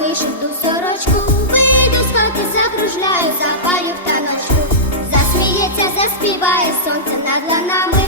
вишиту сорочку, вийду з хати, закружляю, запалю в таночку. Засміється, заспіває сонце над ланами,